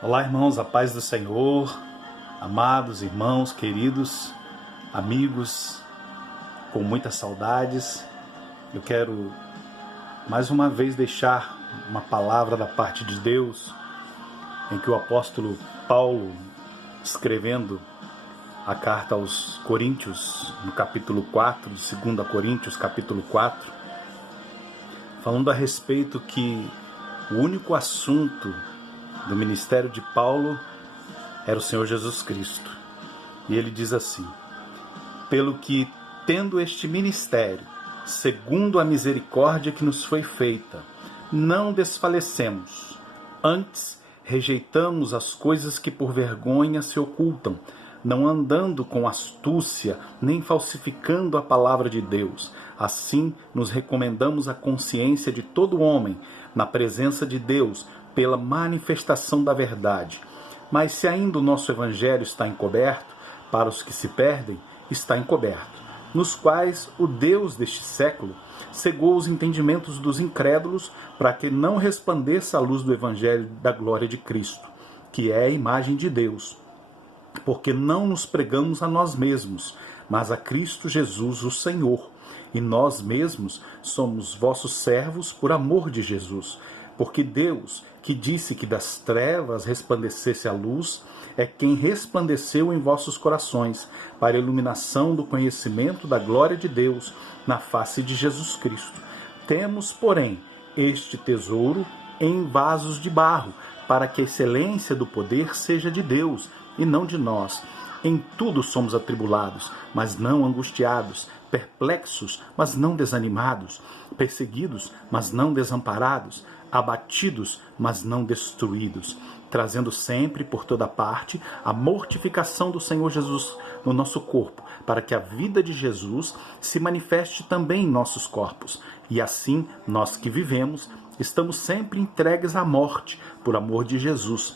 Olá, irmãos, a paz do Senhor, amados irmãos, queridos, amigos, com muitas saudades. Eu quero mais uma vez deixar uma palavra da parte de Deus, em que o apóstolo Paulo, escrevendo a carta aos Coríntios, no capítulo 4, de 2 Coríntios, capítulo 4, falando a respeito que o único assunto do ministério de Paulo era o Senhor Jesus Cristo. E ele diz assim: pelo que, tendo este ministério, segundo a misericórdia que nos foi feita, não desfalecemos, antes rejeitamos as coisas que por vergonha se ocultam, não andando com astúcia, nem falsificando a palavra de Deus. Assim nos recomendamos à consciência de todo homem, na presença de Deus, pela manifestação da verdade. Mas se ainda o nosso evangelho está encoberto, para os que se perdem, está encoberto, nos quais o Deus deste século cegou os entendimentos dos incrédulos, para que não resplandeça a luz do evangelho da glória de Cristo, que é a imagem de Deus. Porque não nos pregamos a nós mesmos, mas a Cristo Jesus, o Senhor, e nós mesmos somos vossos servos por amor de Jesus. Porque Deus, que disse que das trevas resplandecesse a luz, é quem resplandeceu em vossos corações, para a iluminação do conhecimento da glória de Deus, na face de Jesus Cristo. Temos, porém, este tesouro em vasos de barro, para que a excelência do poder seja de Deus, e não de nós. Em tudo somos atribulados, mas não angustiados, perplexos, mas não desanimados, perseguidos, mas não desamparados, abatidos, mas não destruídos, trazendo sempre por toda parte a mortificação do Senhor Jesus no nosso corpo, para que a vida de Jesus se manifeste também em nossos corpos. E assim, nós que vivemos, estamos sempre entregues à morte, por amor de Jesus,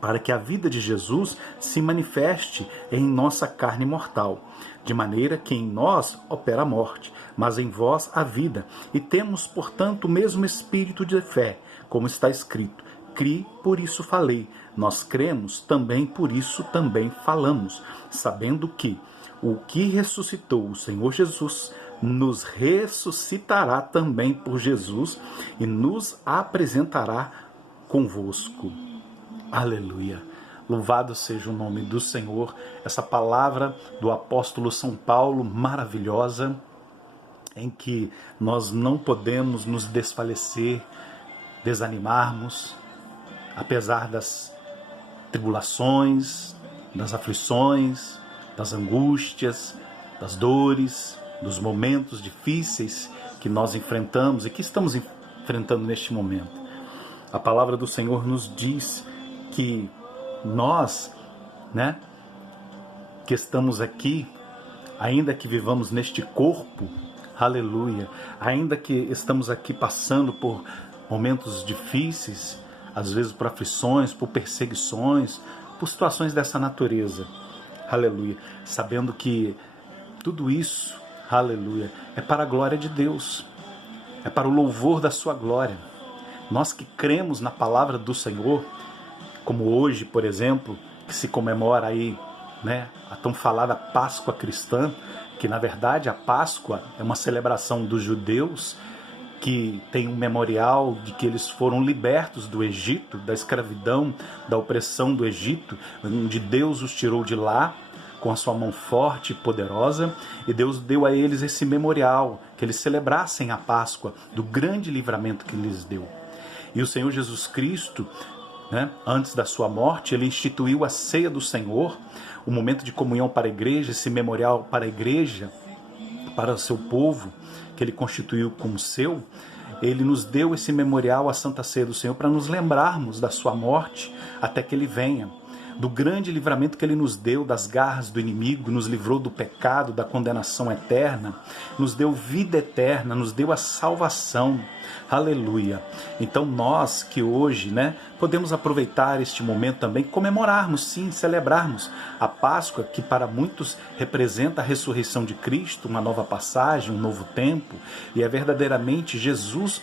para que a vida de Jesus se manifeste em nossa carne mortal, de maneira que em nós opera a morte, mas em vós a vida. E temos, portanto, o mesmo espírito de fé, como está escrito: cri, por isso falei. Nós cremos, também por isso também falamos, sabendo que o que ressuscitou o Senhor Jesus nos ressuscitará também por Jesus e nos apresentará convosco. Aleluia! Louvado seja o nome do Senhor. Essa palavra do apóstolo São Paulo, maravilhosa, em que nós não podemos nos desfalecer, desanimarmos, apesar das tribulações, das aflições, das angústias, das dores, dos momentos difíceis que nós enfrentamos e que estamos enfrentando neste momento. A palavra do Senhor nos diz que nós, que estamos aqui, ainda que vivamos neste corpo, aleluia, ainda que estamos aqui passando por momentos difíceis, às vezes por aflições, por perseguições, por situações dessa natureza, aleluia, sabendo que tudo isso, aleluia, é para a glória de Deus, é para o louvor da sua glória. Nós que cremos na palavra do Senhor, como hoje, por exemplo, que se comemora aí, a tão falada Páscoa cristã, que na verdade a Páscoa é uma celebração dos judeus, que tem um memorial de que eles foram libertos do Egito, da escravidão, da opressão do Egito, onde Deus os tirou de lá com a sua mão forte e poderosa, e Deus deu a eles esse memorial, que eles celebrassem a Páscoa, do grande livramento que lhes deu. E o Senhor Jesus Cristo, antes da sua morte, ele instituiu a ceia do Senhor, o momento de comunhão para a igreja, esse memorial para a igreja, para o seu povo, que ele constituiu como seu. Ele nos deu esse memorial, a Santa Ceia do Senhor, para nos lembrarmos da sua morte até que ele venha, do grande livramento que ele nos deu das garras do inimigo, nos livrou do pecado, da condenação eterna, nos deu vida eterna, nos deu a salvação. Aleluia! Então nós que hoje, podemos aproveitar este momento também, comemorarmos, sim, celebrarmos a Páscoa, que para muitos representa a ressurreição de Cristo, uma nova passagem, um novo tempo, e é verdadeiramente Jesus,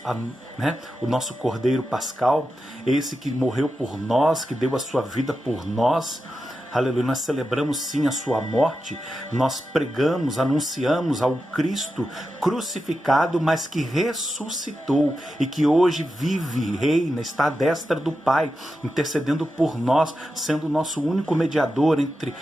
o nosso Cordeiro Pascal, esse que morreu por nós, que deu a sua vida por nós. Aleluia, nós celebramos sim a sua morte, nós pregamos, anunciamos ao Cristo crucificado, mas que ressuscitou e que hoje vive, reina, está à destra do Pai, intercedendo por nós, sendo o nosso único mediador entre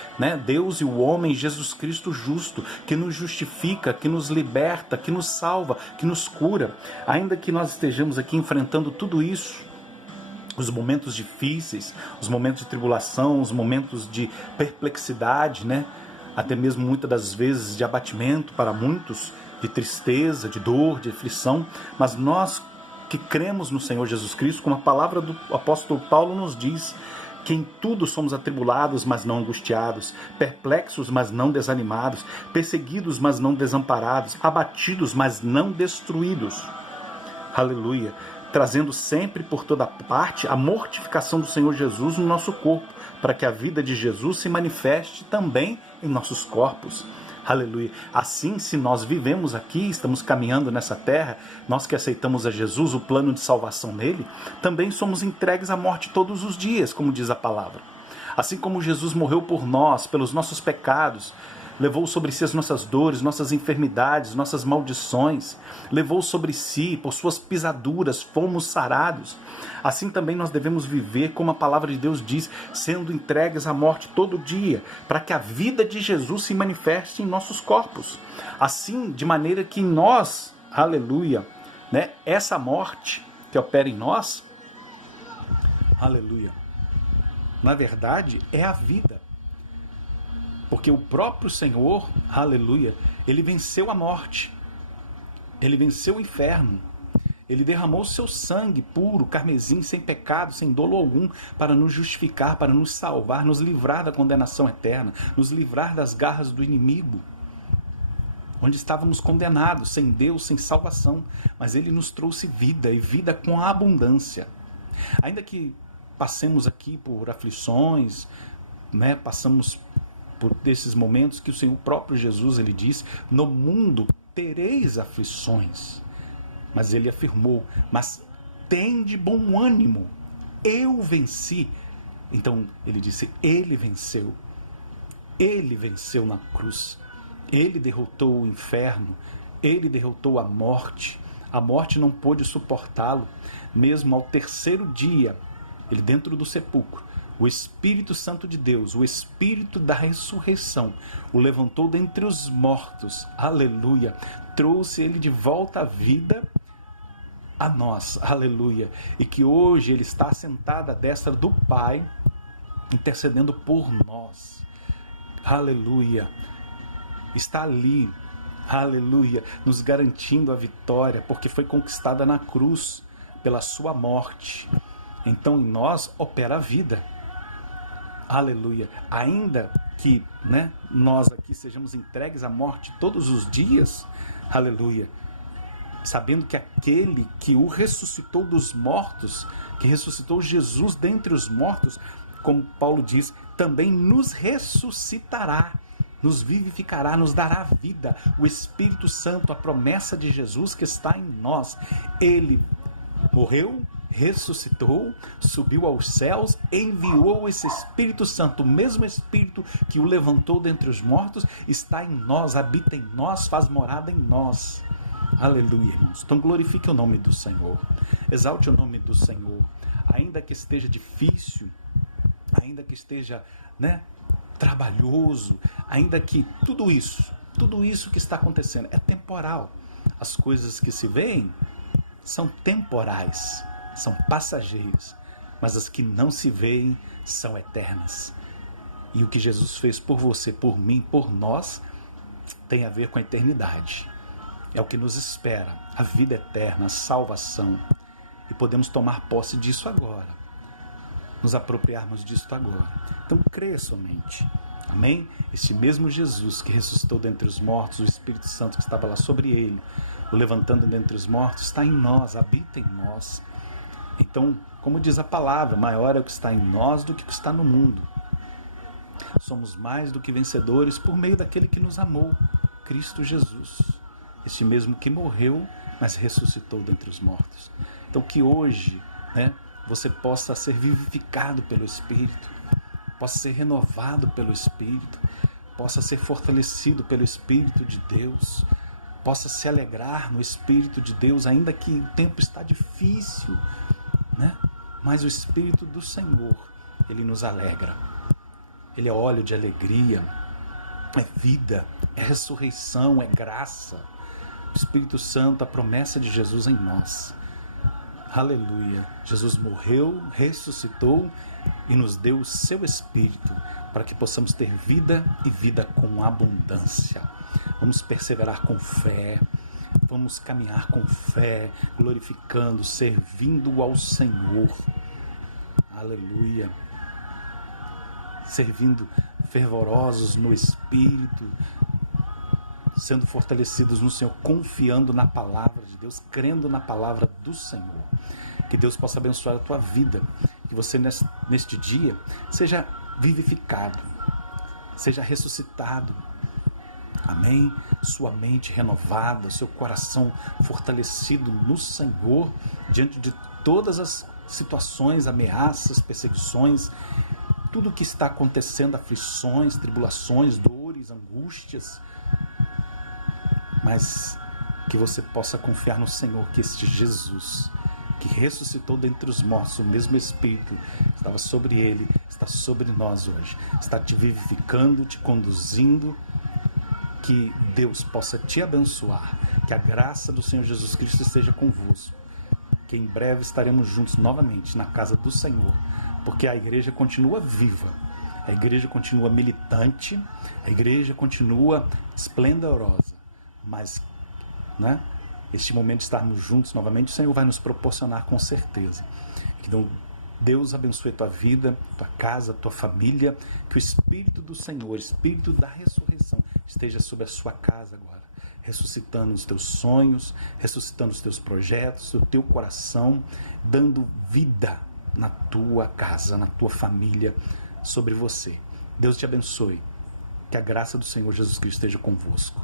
Deus e o homem, Jesus Cristo justo, que nos justifica, que nos liberta, que nos salva, que nos cura. Ainda que nós estejamos aqui enfrentando tudo isso, os momentos difíceis, os momentos de tribulação, os momentos de perplexidade, até mesmo muitas das vezes de abatimento para muitos, de tristeza, de dor, de aflição, mas nós que cremos no Senhor Jesus Cristo, como a palavra do apóstolo Paulo nos diz, que em tudo somos atribulados, mas não angustiados, perplexos, mas não desanimados, perseguidos, mas não desamparados, abatidos, mas não destruídos. Aleluia! Trazendo sempre por toda parte a mortificação do Senhor Jesus no nosso corpo, para que a vida de Jesus se manifeste também em nossos corpos. Aleluia. Assim, se nós vivemos aqui, estamos caminhando nessa terra, nós que aceitamos a Jesus, o plano de salvação nele, também somos entregues à morte todos os dias, como diz a palavra. Assim como Jesus morreu por nós, pelos nossos pecados, levou sobre si as nossas dores, nossas enfermidades, nossas maldições, levou sobre si, por suas pisaduras, fomos sarados. Assim também nós devemos viver, como a palavra de Deus diz, sendo entregues à morte todo dia, para que a vida de Jesus se manifeste em nossos corpos. Assim, de maneira que nós, aleluia, essa morte que opera em nós, aleluia, na verdade é a vida. Porque o próprio Senhor, aleluia, ele venceu a morte, ele venceu o inferno, ele derramou o seu sangue puro, carmesim, sem pecado, sem dolo algum, para nos justificar, para nos salvar, nos livrar da condenação eterna, nos livrar das garras do inimigo, onde estávamos condenados, sem Deus, sem salvação, mas ele nos trouxe vida, e vida com abundância. Ainda que passemos aqui por aflições, passamos por esses momentos que o Senhor próprio Jesus, ele diz, no mundo tereis aflições, mas ele afirmou, mas tende bom ânimo, eu venci. Então ele disse, ele venceu na cruz, ele derrotou o inferno, ele derrotou a morte não pôde suportá-lo, mesmo ao terceiro dia, ele dentro do sepulcro, o Espírito Santo de Deus, o Espírito da ressurreição, o levantou dentre os mortos, aleluia, trouxe ele de volta à vida a nós, aleluia, e que hoje ele está sentado à destra do Pai, intercedendo por nós, aleluia, está ali, aleluia, nos garantindo a vitória, porque foi conquistada na cruz, pela sua morte. Então em nós opera a vida. Aleluia. Ainda que nós aqui sejamos entregues à morte todos os dias, aleluia, sabendo que aquele que o ressuscitou dos mortos, que ressuscitou Jesus dentre os mortos, como Paulo diz, também nos ressuscitará, nos vivificará, nos dará vida. O Espírito Santo, a promessa de Jesus que está em nós, ele morreu, ressuscitou, subiu aos céus, enviou esse Espírito Santo, o mesmo Espírito que o levantou dentre os mortos, está em nós, habita em nós, faz morada em nós. Aleluia, irmãos. Então glorifique o nome do Senhor, exalte o nome do Senhor, ainda que esteja difícil, ainda que esteja trabalhoso, ainda que tudo isso que está acontecendo é temporal. As coisas que se veem são temporais, são passageiros, mas as que não se veem são eternas. E o que Jesus fez por você, por mim, por nós, tem a ver com a eternidade. É o que nos espera, a vida eterna, a salvação. E podemos tomar posse disso agora, nos apropriarmos disso agora. Então creia somente. Amém? Este mesmo Jesus que ressuscitou dentre os mortos, o Espírito Santo que estava lá sobre ele, o levantando dentre os mortos, está em nós, habita em nós. Então, como diz a palavra, maior é o que está em nós do que o que está no mundo. Somos mais do que vencedores por meio daquele que nos amou, Cristo Jesus. Este mesmo que morreu, mas ressuscitou dentre os mortos. Então que hoje, você possa ser vivificado pelo Espírito, possa ser renovado pelo Espírito, possa ser fortalecido pelo Espírito de Deus, possa se alegrar no Espírito de Deus, ainda que o tempo está difícil, mas o Espírito do Senhor, Ele nos alegra. Ele é óleo de alegria, é vida, é ressurreição, é graça. O Espírito Santo, a promessa de Jesus em nós. Aleluia! Jesus morreu, ressuscitou e nos deu o seu Espírito para que possamos ter vida e vida com abundância. Vamos perseverar com fé, vamos caminhar com fé, glorificando, servindo ao Senhor. Aleluia! Servindo fervorosos no Espírito, sendo fortalecidos no Senhor, confiando na palavra de Deus, crendo na palavra do Senhor. Que Deus possa abençoar a tua vida, que você neste dia seja vivificado, seja ressuscitado. Amém? Sua mente renovada, seu coração fortalecido no Senhor, diante de todas as situações, ameaças, perseguições, tudo o que está acontecendo, aflições, tribulações, dores, angústias, mas que você possa confiar no Senhor, que este Jesus, que ressuscitou dentre os mortos, o mesmo Espírito estava sobre ele, está sobre nós hoje, está te vivificando, te conduzindo. Que Deus possa te abençoar, que a graça do Senhor Jesus Cristo esteja convosco, que em breve estaremos juntos novamente na casa do Senhor, porque a igreja continua viva, a igreja continua militante, a igreja continua esplendorosa, mas este momento de estarmos juntos novamente, o Senhor vai nos proporcionar com certeza. Então, Deus abençoe a tua vida, tua casa, tua família, que o Espírito do Senhor, Espírito da ressurreição, esteja sobre a sua casa agora, ressuscitando os teus sonhos, ressuscitando os teus projetos, o teu coração, dando vida na tua casa, na tua família, sobre você. Deus te abençoe. Que a graça do Senhor Jesus Cristo esteja convosco.